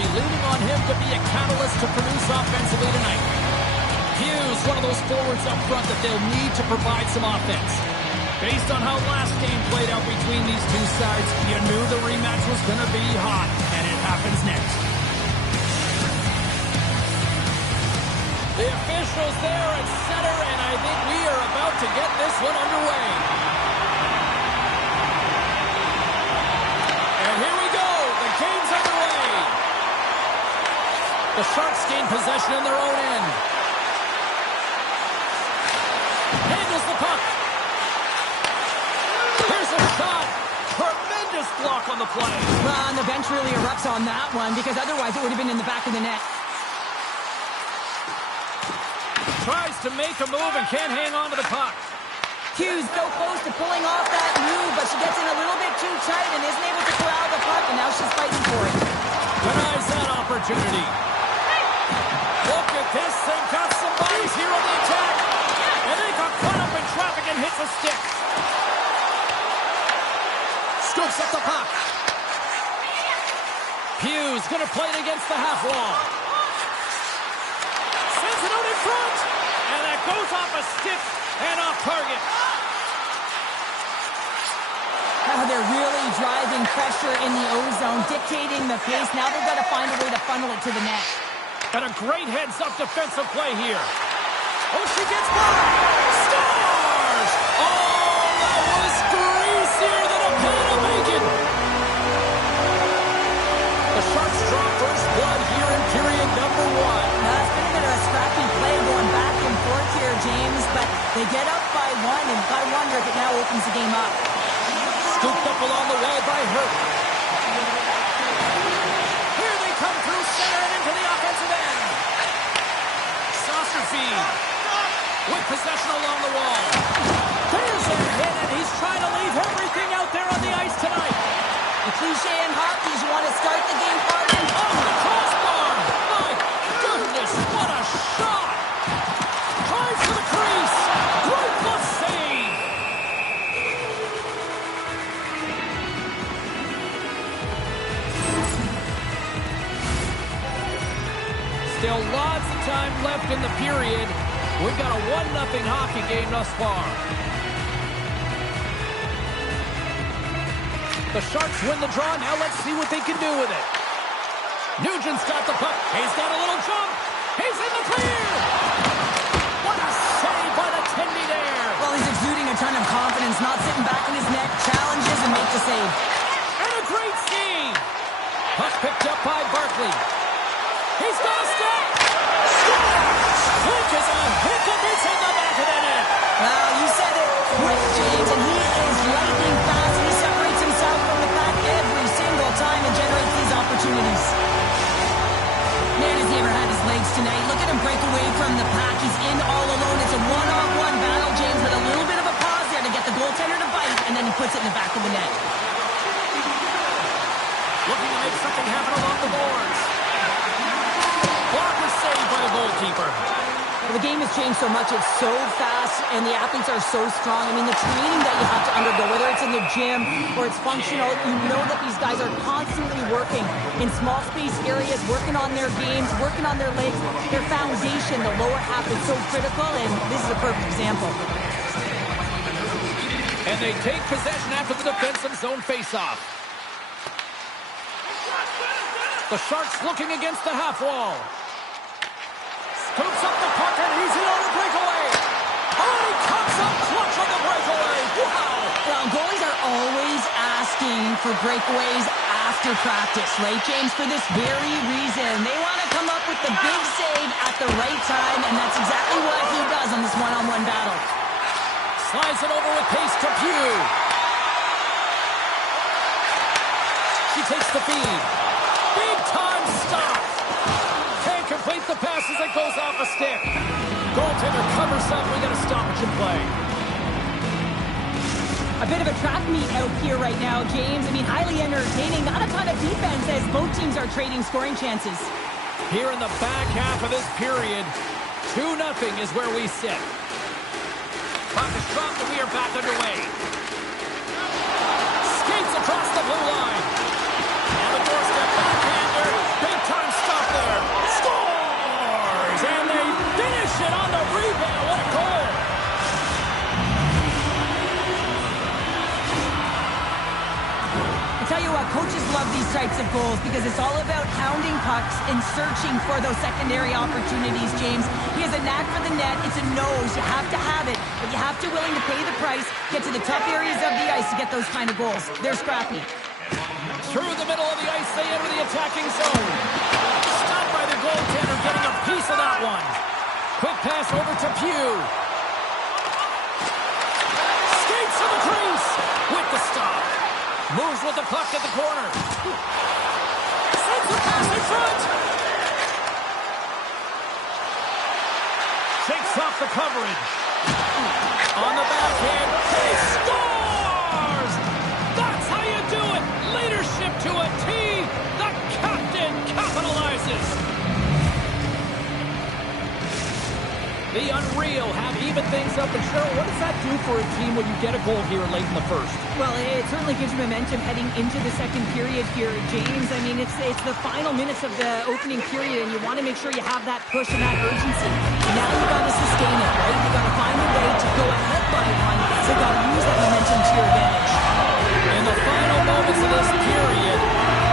be leaning on him to be a catalyst to produce offensively tonight. Hughes, one of those forwards up front that they'll need to provide some offense. Based on how last game played out between these two sides, you knew the rematch was going to be hot, and it happens next. The officials there at center, and I think we are about to get this one underway. And here we go. The game's underway. The Sharks gain possession in their own end. Handles the puck. Here's a shot. Tremendous block on the play. Well, and the bench really erupts on that one because otherwise it would have been in the back of the net. Tries to make a move and can't hang on to the puck. Hughes so close to pulling off that move, but she gets in a little bit too tight and isn't able to corral the puck, and now she's fighting for it. Denies that opportunity. Look at this. They've got some bodies here on the attack. And they got caught up in traffic and hits a stick. Scoops up the puck. Hughes going to play it against the half wall. Sends it out in front. And that goes off a stick and off target. They're really driving pressure in the O-zone, dictating the pace. Now they've got to find a way to funnel it to the net. And a great heads-up defensive play here. Oh, she gets by. Scores! Oh, that was greasier than a pan of bacon. The Sharks draw first blood here in period number 1. It's been a bit of a scrappy play going back and forth here, James, but they get up by 1, and I wonder if it now opens the game up. Scooped up along the wall by Hurt. Here they come through center and into the offensive end. Saucer feed. With possession along the wall. There's a hit, and he's trying to leave everything out there on the ice tonight. The cliche in hockey is you want to start the game hard and off the crossbar. My goodness, what a shot. Drives to the crease. Great plus save. Still lots of time left in the period. We've got a 1-0 hockey game thus far. The Sharks win the draw. Now let's see what they can do with it. Nugent's got the puck. He's got a little jump. He's in the clear. What a save by the Tendy there. Well, he's exuding a ton of confidence, not sitting back in his net, challenges and makes the save. And a great save. Puck picked up by Barkley. He's got a step. Quick as a hiccup. It's in the back of the net. Well, you said it. Quick, James, and he is lightning fast. He separates himself from the pack every single time and generates these opportunities. Man, has he ever had his legs tonight. Look at him break away from the pack. He's in all alone. It's a one-on-one battle, James, with a little bit of a pause there to get the goaltender to bite, and then he puts it in the back of the net. Looking to make something happen along the boards. Blocker saved by the goalkeeper. Well, the game has changed so much. It's so fast, and the athletes are so strong. I mean, the training that you have to undergo, whether it's in the gym or it's functional, you know that these guys are constantly working in small space areas, working on their games, working on their legs. Their foundation, the lower half, is so critical, and this is a perfect example. And they take possession after the defensive zone faceoff. The Sharks looking against the half wall. Scoops up the puck, and he's in on a breakaway. Oh, he comes up clutch on the breakaway. Wow. Well, goalies are always asking for breakaways after practice, right, James? For this very reason. They want to come up with the big save at the right time, and that's exactly what he does on this one-on-one battle. Slides it over with pace to Pugh. She takes the feed. Big time stop. Can't complete the pass as it goes off a stick. Goaltender covers up. We got a stoppage in play. A bit of a track meet out here right now, James. I mean, highly entertaining. Not a ton of defense as both teams are trading scoring chances. Here in the back half of this period, 2-0 is where we sit. Puck is dropped and we are back underway. Skates across the blue line. And the doorstep backhander. Big time tell you what, coaches love these types of goals because it's all about hounding pucks and searching for those secondary opportunities, James. He has a knack for the net. It's a nose. You have to have it, but you have to willing to pay the price, get to the tough areas of the ice to get those kind of goals. They're scrappy. Through the middle of the ice, they enter the attacking zone. Stopped by the goaltender, getting a piece of that one. Quick pass over to Pugh. Skates to the crease with the stop. Moves with the puck at the corner. Sends the pass in front. Shakes off the coverage. On the backhand, he scores! That's how you do it! Leadership to a T! The captain capitalizes! The Unreal have even things up. And Cheryl, what does that do for a team when you get a goal here late in the first? Well, it certainly gives you momentum heading into the second period here, James. I mean, it's the final minutes of the opening period, and you want to make sure you have that push and that urgency. Now you got to sustain it, right? You got to find a way to go ahead by one. So you got to use that momentum to your advantage. In the final moments of this period,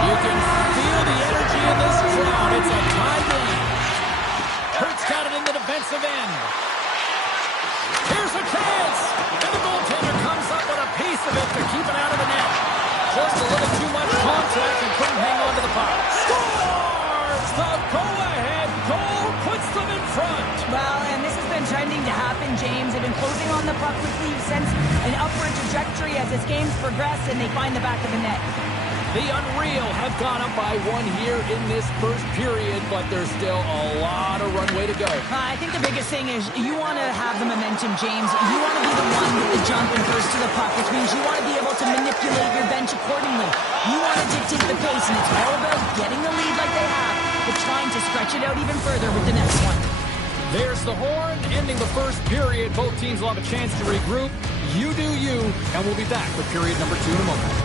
you can feel the energy in this crowd. It's a tie game. Hurts got it in the defensive end. Here's a chance. And the goaltender comes up with a piece of it to keep it out of the net. Just a little too much contact and couldn't hang on to the puck. Scores! The go-ahead goal puts them in front. Well, and this has been trending to happen, James. They've been closing on the puck quickly since an upward trajectory as this game's progressed, and they find the back of the net. The Unreal have gone up by one here in this first period, but there's still a lot of runway to go. I think the biggest thing is you want to have the momentum, James. You want to be the one with the jump and burst to the puck, which means you want to be able to manipulate your bench accordingly. You want to dictate the pace, and it's all about getting the lead like they have, but trying to stretch it out even further with the next one. There's the horn, ending the first period. Both teams will have a chance to regroup. You do you, and we'll be back with period number 2 in a moment.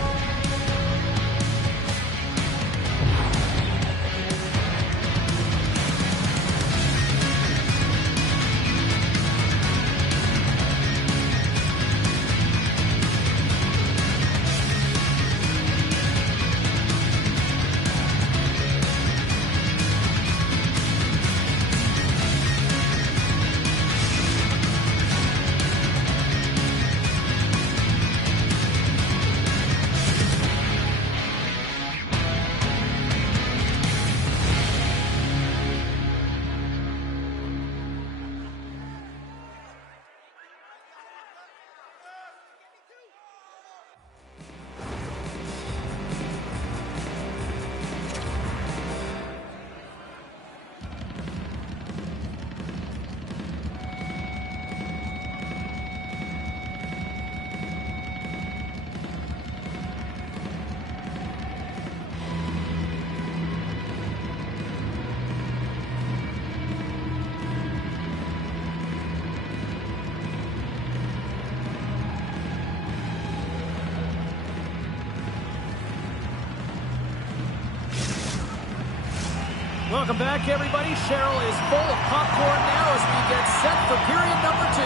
Welcome back, everybody. Cheryl is full of popcorn now as we get set for period number 2.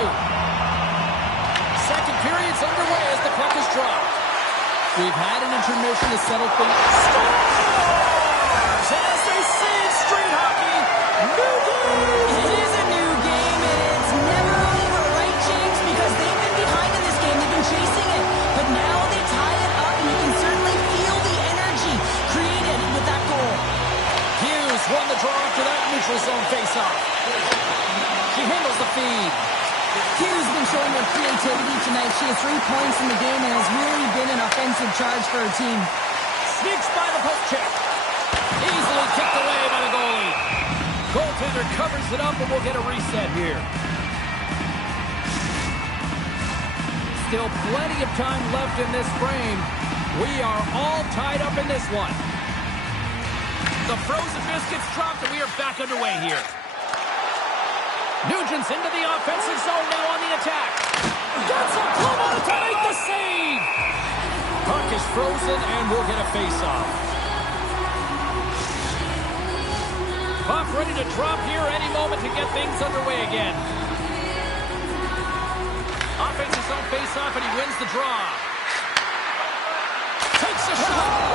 Second period's underway as the puck is dropped. We've had an intermission to settle things. Scores! And as they say in street hockey, new game! It is a new game, and it's never over, right, James? Because they've been behind in this game. They've been chasing it. But now they tie it up, and you can certainly feel the energy created with that goal. Hughes won the draw after that neutral zone faceoff. She handles the feed. Hughes has been showing her creativity tonight. She has 3 points in the game and has really been an offensive charge for her team. Sneaks by the poke check. Easily kicked away by the goalie. Goaltender covers it up, and we'll get a reset here. Still plenty of time left in this frame. We are all tied up in this one. The frozen biscuits dropped, and we are back underway here. Nugent's into the offensive zone now on the attack. Gets a glove on it to make the save. Puck is frozen, and we'll get a face-off. Puck ready to drop here any moment to get things underway again. Offensive zone face-off, and he wins the draw. Takes a shot.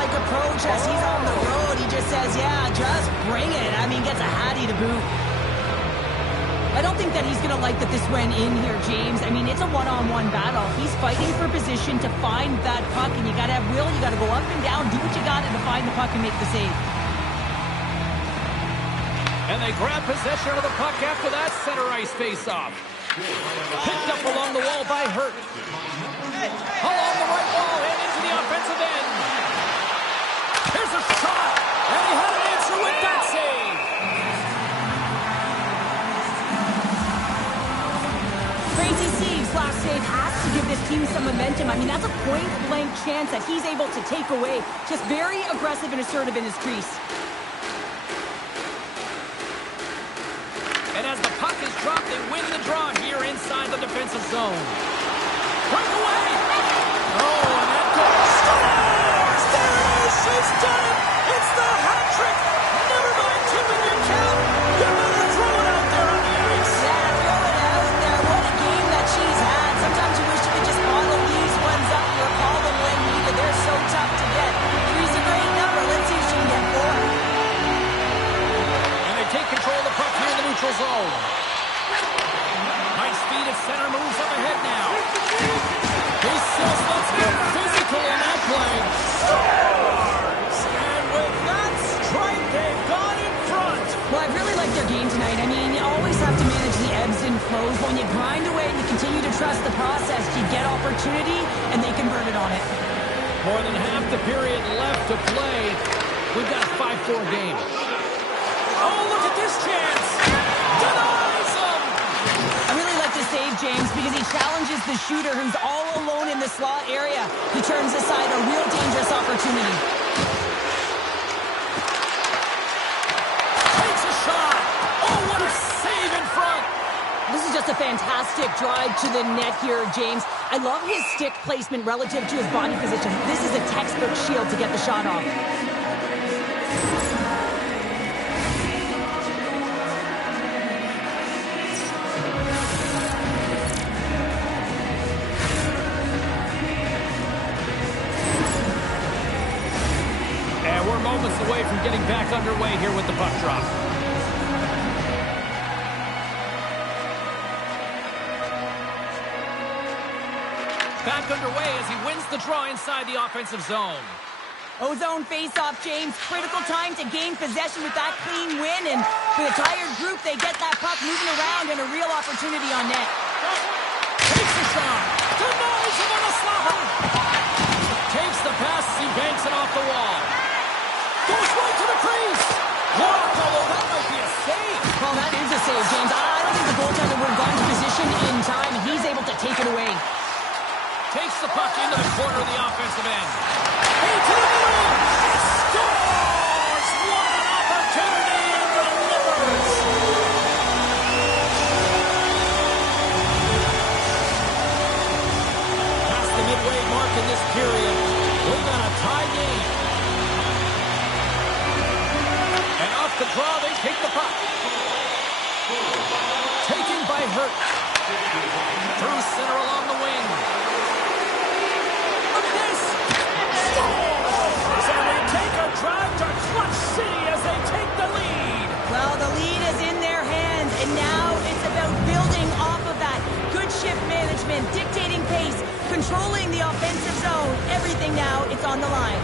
businesslike approach as he's on the road. He just says, yeah, just bring it. I mean, gets a hattie to boot. I don't think that he's going to like that this went in here, James. I mean, it's a one-on-one battle. He's fighting for position to find that puck, and you got to have will. You got to go up and down, do what you got to find the puck and make the save. And they grab possession of the puck after that center ice face-off. Picked up along the wall by Hurt. Along the right wall and into the offensive end. Here's a shot, and he had an answer with that save. Crazy Steve's last save has to give this team some momentum. I mean, that's a point-blank chance that he's able to take away. Just very aggressive and assertive in his crease. And as the puck is dropped, they win the draw here inside the defensive zone. Breakaway! Oh, and that goal scores! There it is! She's done it! It's the hat trick! Never mind tipping your cap! You better throw it out there on the ice! Yeah, throw it out there. What a game that she's had. Sometimes you wish you could just bottle these ones up or call them when needed. They're so tough to get. Three's a great number. Let's see if she can get four. And they take control of the puck here in the neutral zone. Nice speed at center, moves up ahead now. He still let's get physical in that play. Scores! And with that strike, they've gone in front. Well, I really like their game tonight. I mean, you always have to manage the ebbs and flows. When you grind away and you continue to trust the process, you get opportunity, and they converted on it. More than half the period left to play. We've got a 5-4 game. Oh, look at this chance! Denies him! I really like this save, James, because he challenges the shooter who's all alone in the slot area. He turns aside a real dangerous opportunity. Takes a shot! Oh, what a save in front! This is just a fantastic drive to the net here, James. I love his stick placement relative to his body position. This is a textbook shield to get the shot off. And we're moments away from getting back underway here with the puck drop. Back underway as he wins the draw inside the offensive zone. Ozone face-off, James. Critical time to gain possession with that clean win. And for the tired group, they get that puck moving around and a real opportunity on net. Takes a shot. Denies him on a slapper. Takes the pass as he banks it off the wall. Goes right to the crease. Blocked, although that might be a save. Well, that is a save, James. I don't think the goaltender would have gone to position in time. He's able to take it away. Takes the puck into the corner of the offensive end. Into the wing. Scores! What an opportunity and delivers! Past the midway mark in this period. We've got a tie game. And off the draw, they take the puck. Taken by Hurt. Through center along the wing. Look at this! Scores! And they take a drive to Clutch City as they take the lead. Well, the lead is in their hands, and now it's about building off of that. Good shift management, dictating pace, controlling the offensive zone. Everything now, it's on the line.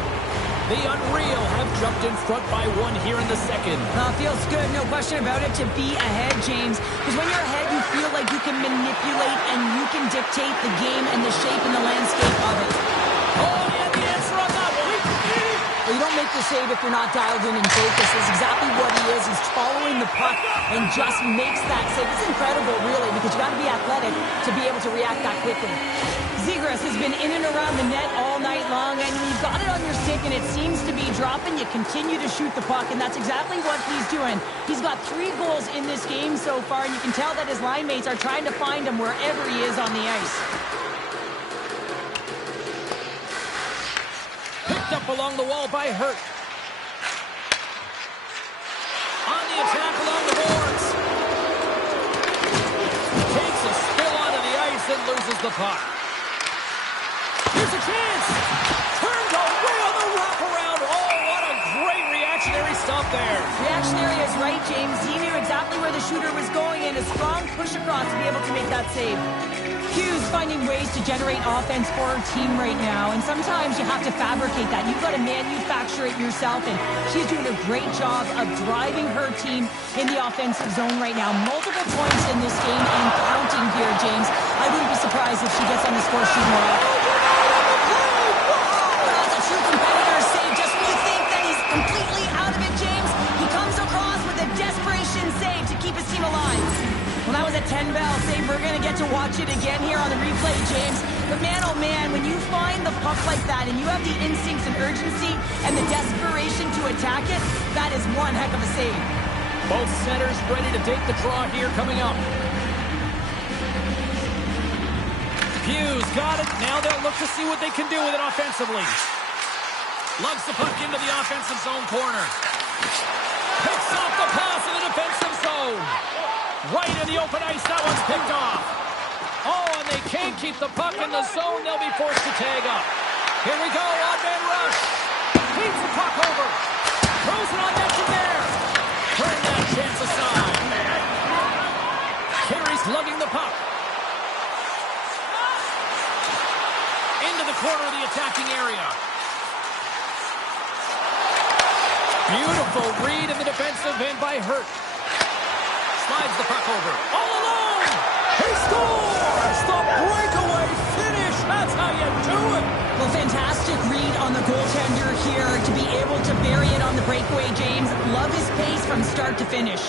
The Unreal have jumped in front by one here in the second. Feels good, no question about it, to be ahead, James. Because when you're ahead, you feel like you can manipulate and you can dictate the game and the shape and the landscape of it. Oh, yeah, the answer on that one. Well, you don't make the save if you're not dialed in and focused. It's exactly what he is. He's following the puck and just makes that save. It's incredible, really, because you got to be athletic to be able to react that quickly. Zegras has been in and around the net all night long, and when you've got it on your stick and it seems to be dropping, you continue to shoot the puck, and that's exactly what he's doing. He's got 3 goals in this game so far, and you can tell that his line mates are trying to find him wherever he is on the ice. Picked up along the wall by Hurt. On the attack along the boards. Takes a spill onto the ice and loses the puck. Here's a chance. Turned away on the wraparound right, James. He knew exactly where the shooter was going and a strong push across to be able to make that save. Hughes finding ways to generate offense for her team right now, and sometimes you have to fabricate that. You've got to manufacture it yourself, and she's doing a great job of driving her team in the offensive zone right now. Multiple points in this game and counting here, James. I wouldn't be surprised if she gets on the score sheet more often. That's a true competitor's save. Just when you think that he's completely out of it, James, he comes across with a desperation save to keep his team alive. Well, that was a 10-bell save. We're going to get to watch it again here on the replay, James. But man, oh man, when you find the puck like that and you have the instincts and urgency and the desperation to attack it, that is one heck of a save. Both centers ready to take the draw here coming up. Hughes got it. Now they'll look to see what they can do with it offensively. Lugs the puck into the offensive zone corner. Picks off the pass in the defensive zone. Right in the open ice, that one's picked off. Oh, and they can't keep the puck in the zone. They'll be forced to tag up. Here we go, odd-man rush. Feeds the puck over. Throws it on net from there. Turn that chance aside. Carey's lugging the puck. Into the corner of the attacking area. Beautiful read in the defensive end by Hurt. Slides the puck over. All alone! He scores! The breakaway finish! That's how you do it! Well, fantastic read on the goaltender here to be able to bury it on the breakaway, James. Love his pace from start to finish.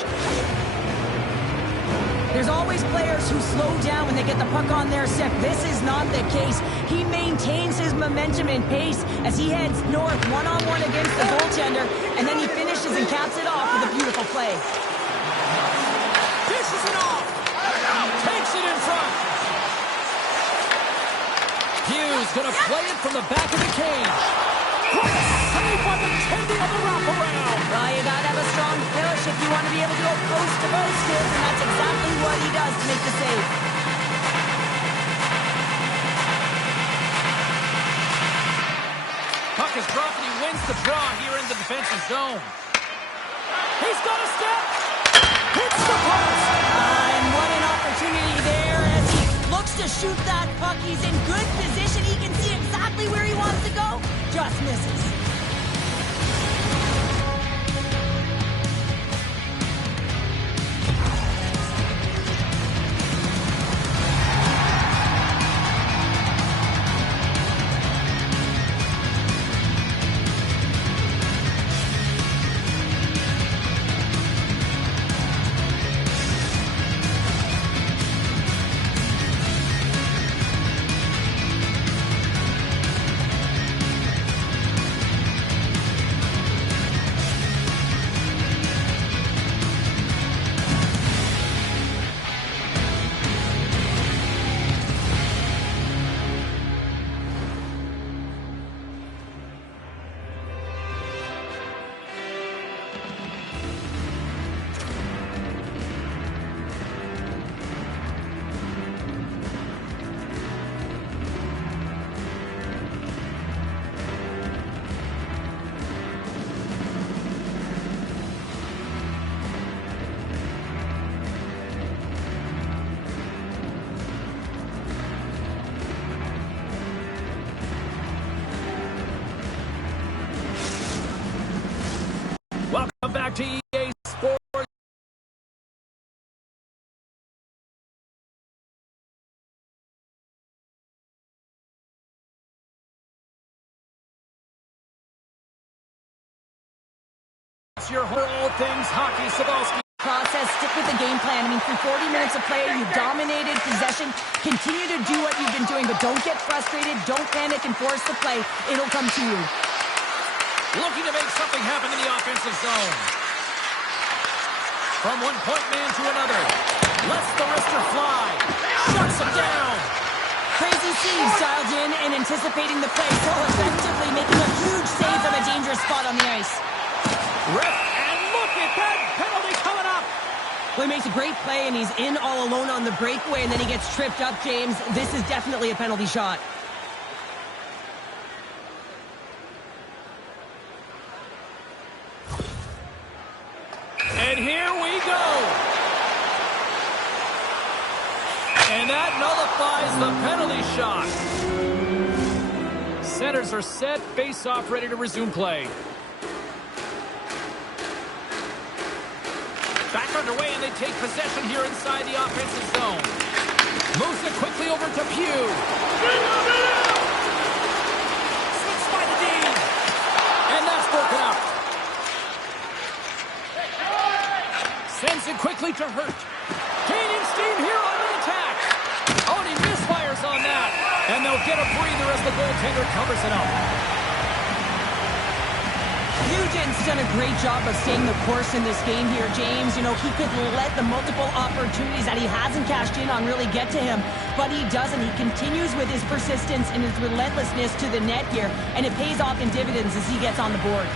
There's always players who slow down when they get the puck on their stick. This is not the case. He maintains his momentum and pace as he heads north one-on-one against the goaltender, and then he finishes and caps it off with a beautiful play. Dishes it off. Takes it in front. Hughes going to play it from the back of the cage. Great save by the tending of the wraparound. Well, you got to have a strong push if you want to be able to go post to post, kids, and that's exactly what he does to make the save. Puck is dropped and he wins the draw here in the defensive zone. He's got a step. Hits the post. And what an opportunity there as he looks to shoot that puck. He's in good position. He can see exactly where he wants to go. Just misses. Welcome back to EA Sports. Your all things hockey, Sabalski. Process, stick with the game plan. I mean, through 40 minutes of play, you've dominated possession. Continue to do what you've been doing, but don't get frustrated. Don't panic and force the play. It'll come to you. Looking to make something happen in the offensive zone. From one point man to another. Lets the wrister fly. Shuts him down. Crazy Steve dialed in and anticipating the play so effectively, making a huge save from a dangerous spot on the ice. Rip, and look at that penalty coming up. Well, he makes a great play, and he's in all alone on the breakaway, and then he gets tripped up, James. This is definitely a penalty shot. And here And that nullifies the penalty shot. Centers are set, face-off ready to resume play. Back underway, and they take possession here inside the offensive zone. Moves it quickly over to Pugh. Switched by the D. And that's broken up. Sends it quickly to Hurt. Gaining steam here on the attack. Oh, and he misfires on that. And they'll get a breather as the goaltender covers it up. Nugent's done a great job of staying the course in this game here, James. You know, he could let the multiple opportunities that he hasn't cashed in on really get to him, but he doesn't. He continues with his persistence and his relentlessness to the net here, and it pays off in dividends as he gets on the board.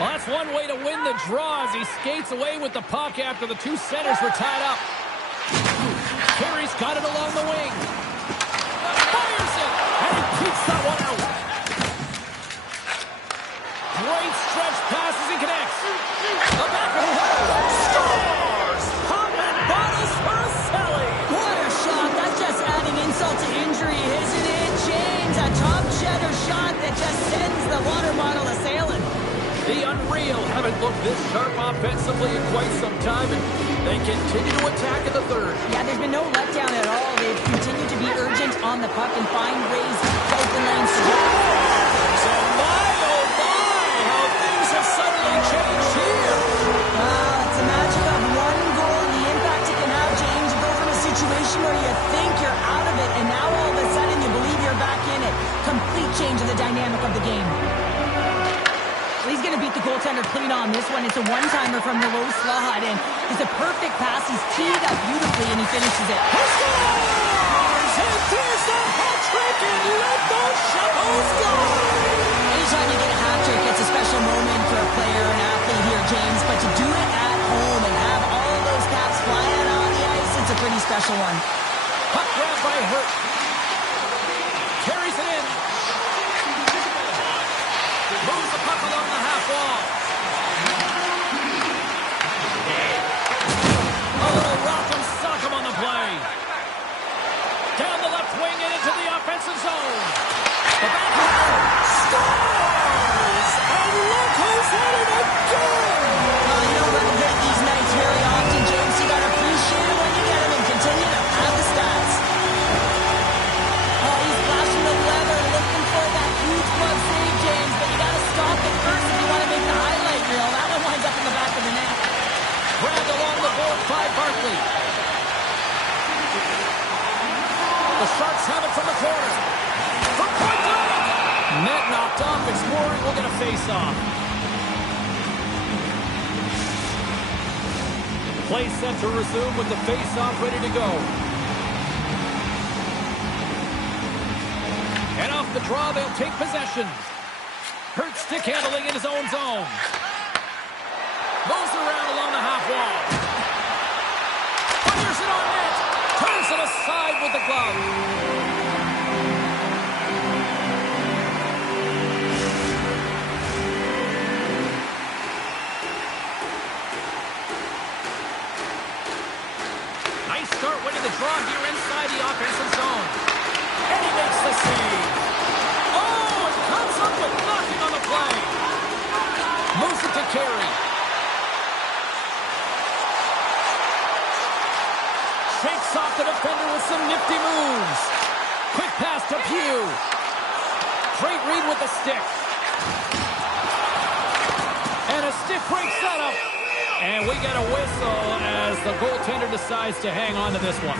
Well, that's one way to win the draw as he skates away with the puck after the two centers were tied up. Carey's got it along the wing. Fires it, and he keeps that one out. Great stretch pass as he connects. The back of the head. Scores! Common bonus for Selly. What a shot. That's just adding insult to injury, isn't it, James? A top cheddar shot that just sends the water bottle a-sailing. The Unreal haven't looked this sharp offensively in quite some time, and they continue to attack in the third. Yeah, there's been no letdown at all. They've continued to be urgent on the puck and find ways to open lanes to go. So my, oh my, how things have suddenly changed here. It's a magic of one goal and the impact it can have, James. You go from a situation where you think you're out of it, and now all of a sudden you believe you're back in it. Complete change of the dynamic of the game. He's going to beat the goaltender clean on this one. It's a one-timer from the low slot, and it's a perfect pass. He's teed up beautifully, and he finishes it. He scores! And there's the hat trick, and let those shadows go! Anytime you get a hat trick, it's a special moment for a player, an athlete here, James. But to do it at home and have all of those caps flying on the ice, it's a pretty special one. Puck grab by Hurt. Carries it in. Moves the puck along the half wall. A little rock'em sock'em on the play. Down the left wing and into the offensive zone. The backhand scores! And look who's at it again! You don't renovate these nights very often, James. You gotta appreciate it when you get them and continue to have the stats. He's flashing the leather, looking for that huge glove save, James, but you gotta stop it first if you want to make the highlight reel. That one winds up in the back of the net. Grabbed along the board by Barkley. The Sharks have it from the corner. From point blank. Net knocked off. Exploring will get a face-off. Play set to resume with the face-off ready to go. And off the draw, they'll take possession. Hurt stick handling in his own zone. Moves around along the half wall. Fires it on net. Turns it aside with the glove. Nice start winning the draw here inside the offensive zone. And he makes the save. Oh, it comes up with nothing on the play. Moves it to Carey. Shakes off the defender with some nifty moves. Quick pass to Pugh. Great read with the stick. And a stick break setup. And we get a whistle as the goaltender decides to hang on to this one.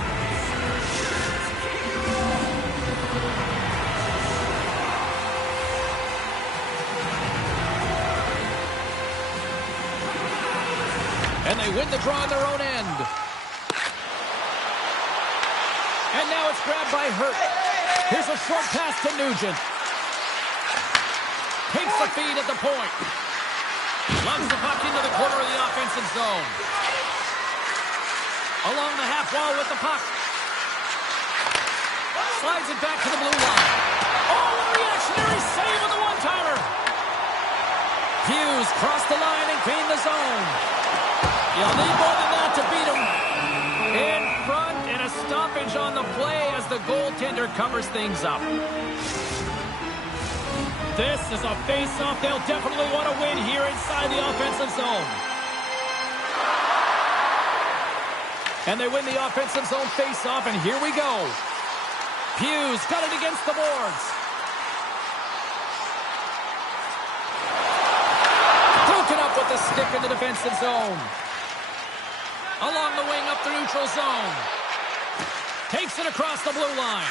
And they win the draw on their own end. And now it's grabbed by Hurt. Here's a short pass to Nugent. Takes the feed at the point. Lugs the puck into the corner of the offensive zone. Along the half wall with the puck. Slides it back to the blue line. Oh, a reactionary save on the one-timer. Hughes crossed the line and gained the zone. You'll need more than that to beat him. In front, and a stoppage on the play as the goaltender covers things up. This is a face-off they'll definitely want to win here inside the offensive zone. And they win the offensive zone face-off, and here we go. Hughes got it against the boards. Broken up with the stick in the defensive zone. Along the wing up the neutral zone. Takes it across the blue line.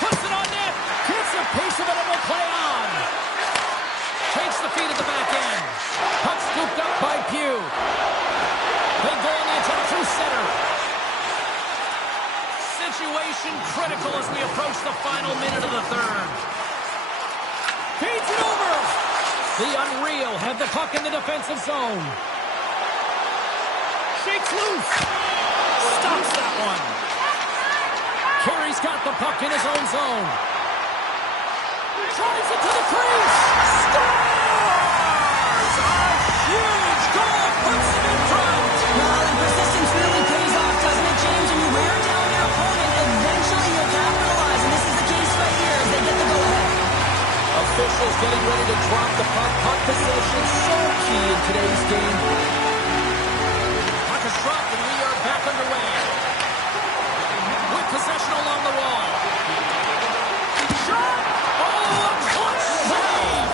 Puts it on net. Gets a piece of it and will play on. Takes the feed at the back end. Puck scooped up by Pugh. Big goal on the attack through center. Situation critical as we approach the final minute of the third. Feeds it over. The Unreal have the puck in the defensive zone. Shakes loose. Stops that one. Carey's got the puck in his own zone. Drives it to the crease. Scores! A huge goal puts him in front. Well, and persistence really pays off, doesn't it, James? And you wear down your opponent, eventually you'll capitalize. And this is the case right here as they get the go-ahead. Officials getting ready to drop the puck. Puck possession so key in today's game. Puck is dropped and we are back underway. With possession along the wall. Shot! Oh, a clutch save!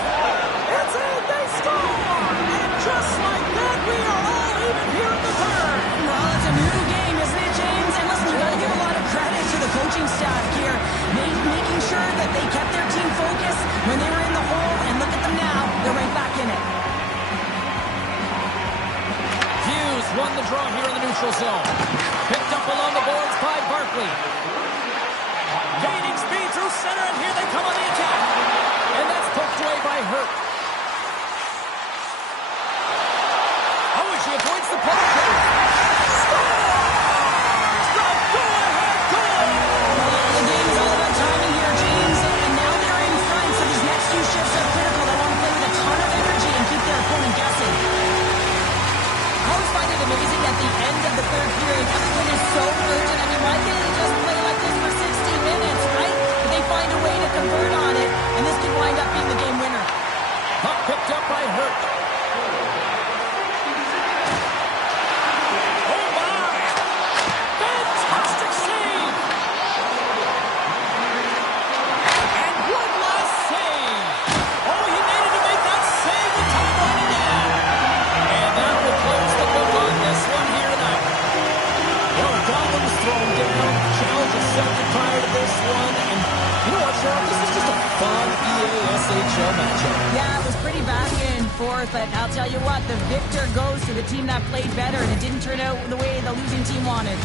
It's in, they score! And just like that, we are all even here in the third. Well, it's a new game, isn't it, James? And listen, you got to give a lot of credit to the coaching staff here. Making sure that they kept their team focused when they were in the hole, and look at them now. They're right back in it. Hughes won the draw here in the neutral zone. Picked up along the boards by Barkley. Gaining speed through center, and here they come on the attack. And that's poked away by Hurt. Oh, and she avoids the puck. Scores! The go-ahead goal! Well, the game is all about timing here, James. And now they're in front, so these next few shifts are critical. They want to play with a ton of energy and keep their opponent guessing. I always find it amazing at the end of the third period, everyone is so urgent. I mean, why can't they just play like this for 60 minutes, right? But they find a way to convert on it, and this could wind up being the game winner. Puck picked up by Hurt. Oh, my! Fantastic save! And one last save! Oh, he needed to make that save with time running down. And that will close the book on this one here tonight. Well, Goblin was thrown down. Challenge accepted prior to this one. And you know what, Cheryl? This is just a fun EASHL matchup. Yeah, it was pretty back and forth, but I'll tell you what, the victor goes to the team that played better, and it didn't turn out the way the losing team wanted.